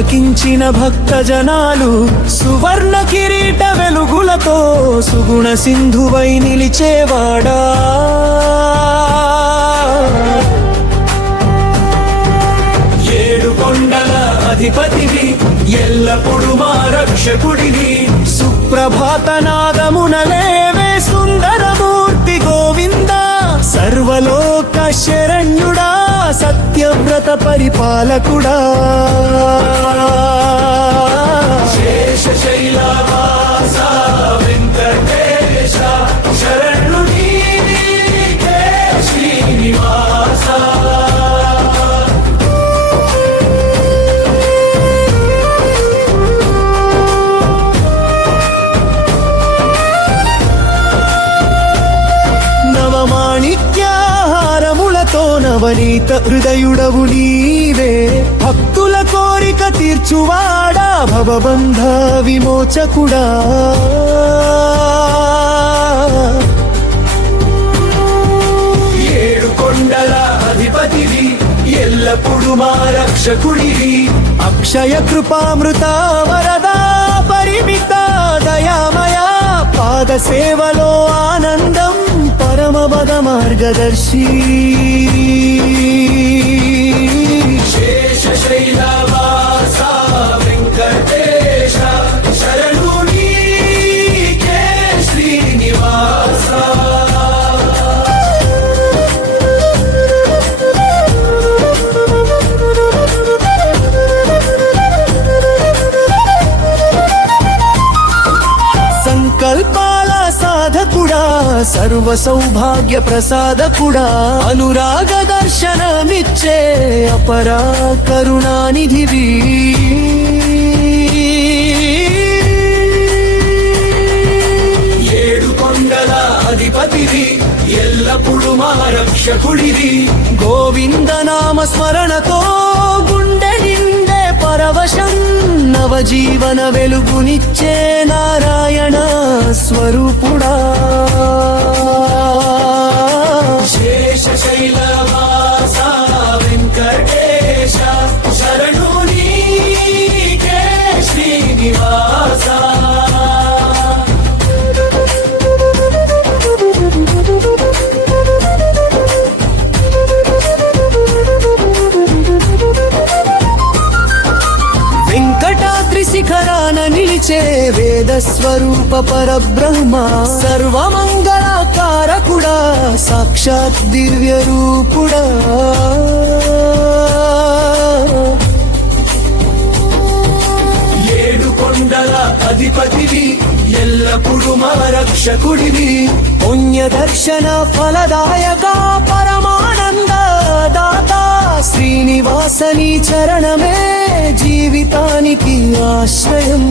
పులకించిన భక్త జనాలు సువర్ణ కిరీట వెలుగులతో సుగుణ సింధువై నిలిచేవాడా. ఏడు కొండల అధిపతివి, ఎల్లప్పుడు మా రక్షకుడివి, సుప్రభాత నాదమునలేవే సుందరమూర్తి గోవింద. సర్వలోక శరణ్యుడా, సత్యవ్రత పరిపాలకుడా, శేషశైలవాస వెంకటేశ శరణు నీకే శ్రీనివాస. నవమాణిక్యాహారములతో నవనీత హృదయుడవు నీవే, భక్తుల కోరిక తీర్చువాడా, భవబంధ విమోచకుడా. ఏడు కొండల అధిపతివి, ఎల్లప్పుడు మా రక్షకుడివి, అక్షయ కృపామృత వరదా పరిమిత దయామయ. పాద సేవలో ఆనందం, పరమపద మార్గదర్శి. శేషశైలవాస వెంకటేశ శరణు నీకే శ్రీనివాస. సంకల్పాల సాధకుడా, సర్వ సౌభాగ్య ప్రసాదకుడా, అనురాగ దర్శనమిచ్చే అపరా కరుణానిధివి. ఏడు కొండల అధిపతివి, ఎల్లప్పుడు మా రక్షకుడివి, గోవింద నామ స్మరణతో గుండె నిండే పరవశం. నవజీవన వెలుగునిచ్చే నారాయణ స్వరూపుడా. శేషశైలవాస వెంకటేశ శరణు నీకే శ్రీనివాస. వెంకటాద్రి శిఖరాన నిలిచే వేద స్వరూప పరబ్రహ్మ, సర్వమంగళకారకుడా, సాక్షాత్ దివ్య రూపుడా. ఏడు కొండల అధిపతివి, ఎల్లప్పుడు మా రక్షకుడివి, పుణ్య దర్శన ఫలదాయక పరమానంద దాత. శ్రీనివాసని చరణమే జీవితానికి ఆశ్రయం.